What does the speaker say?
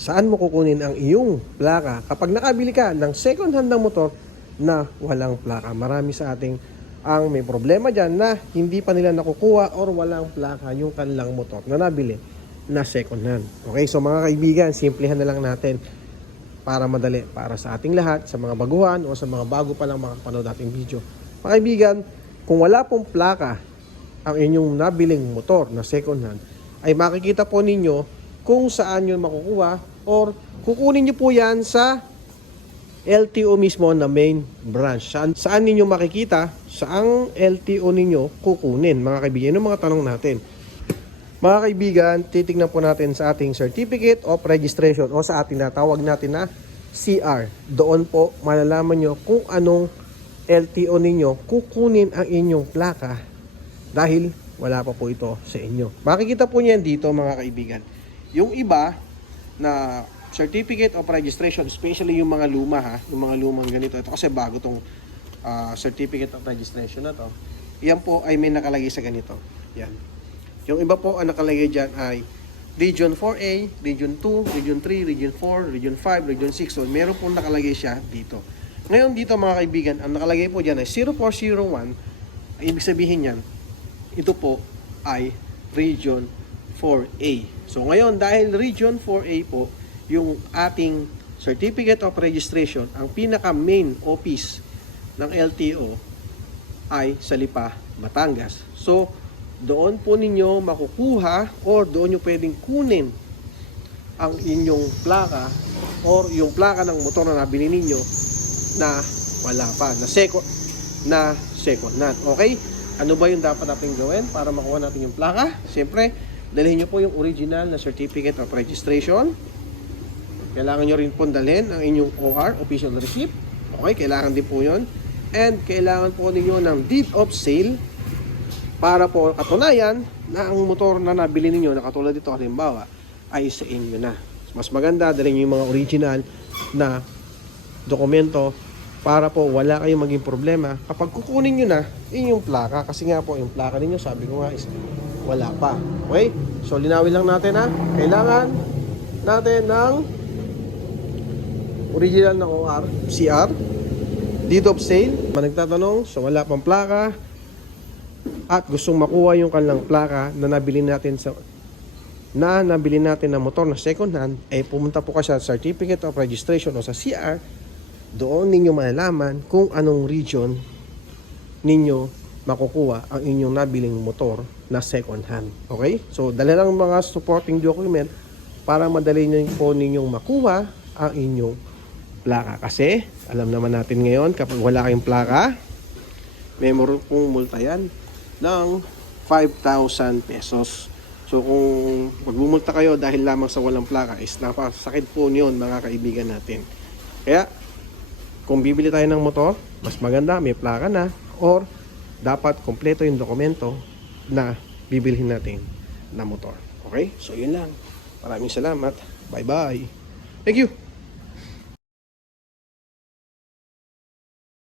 saan mo kukunin ang iyong plaka kapag nakabili ka ng second hand na motor na walang plaka. Marami sa ating ang may problema dyan na hindi pa nila nakukuha or walang plaka yung kanilang motor na nabili na second hand. Okay, so mga kaibigan, simplihan na lang natin para madali para sa ating lahat, sa mga baguhan o sa mga bago pa lang makapanood nating video. Mga kaibigan, kung wala pong plaka ang inyong nabiling motor na second hand, ay makikita po ninyo kung saan yun makukuha or kukunin nyo po yan sa LTO mismo na main branch. Saan, saan ninyo makikita saang LTO ninyo kukunin, mga kaibigan? Yun ang mga tanong natin. Mga kaibigan, titignan po natin sa ating Certificate of Registration o sa ating natawag natin na CR. Doon po malalaman nyo kung anong LTO ninyo kukunin ang inyong plaka dahil wala pa po ito sa inyo. Makikita po niyan dito mga kaibigan. Yung iba na Certificate of Registration, especially yung mga luma ha, yung mga lumang ganito. Ito kasi bago tong ah, Certificate of Registration na to. Yan po ay may nakalagay sa ganito. Yan. Yung iba po ang nakalagay dyan ay Region 4A, Region 2, Region 3, Region 4, Region 5, Region 6. So, meron po nakalagay siya dito. Ngayon dito mga kaibigan, ang nakalagay po dyan ay 0401. Ibig sabihin yan, ito po ay Region 4A. So ngayon, dahil Region 4A po, yung ating Certificate of Registration, ang pinaka main office ng LTO ay sa Lipa, Batangas. So, doon po ninyo makukuha or doon nyo pwedeng kunin ang inyong plaka or yung plaka ng motor na nabili ninyo na wala pa, na second, na second hand. Okay? Ano ba yung dapat natin gawin para makuha natin yung plaka? Siyempre, dalhin nyo po yung original na Certificate of Registration. Kailangan nyo rin po dalhin ang inyong OR, Official Receipt. Okay, kailangan din po yun. And kailangan po ninyo ng deed of sale para po katunayan na ang motor na nabili ninyo na katulad dito halimbawa ay sa inyo na. Mas maganda dalhin nyo yung mga original na dokumento para po wala kayong maging problema kapag kukunin nyo na yung plaka kasi nga po yung plaka ninyo sabi ko nga is wala pa. Okay? So linawin lang natin ha? Kailangan natin ng original na OR CR deed of sale. Nagtatanong so wala pang plaka. At gustong makuha yung kanilang plaka na nabili natin sa na nabili natin na motor na second hand ay pumunta po kasi sa certificate of registration o sa CR doon ninyo malalaman kung anong region ninyo makukuha ang inyong nabiling motor na second hand. Okay? So, dala lang mga supporting document para madali nyo po ninyong makuha ang inyong plaka. Kasi, alam naman natin ngayon, kapag wala kayong plaka, meron pong multa yan ng 5,000 pesos. So, kung magbumulta kayo dahil lamang sa walang plaka, is napasakit po yun mga kaibigan natin. Kaya, kung bibili tayo ng motor, mas maganda, may plaka na, or dapat kompleto yung dokumento na bibilhin natin na motor. Okay? So, yun lang. Maraming salamat. Bye-bye. Thank you.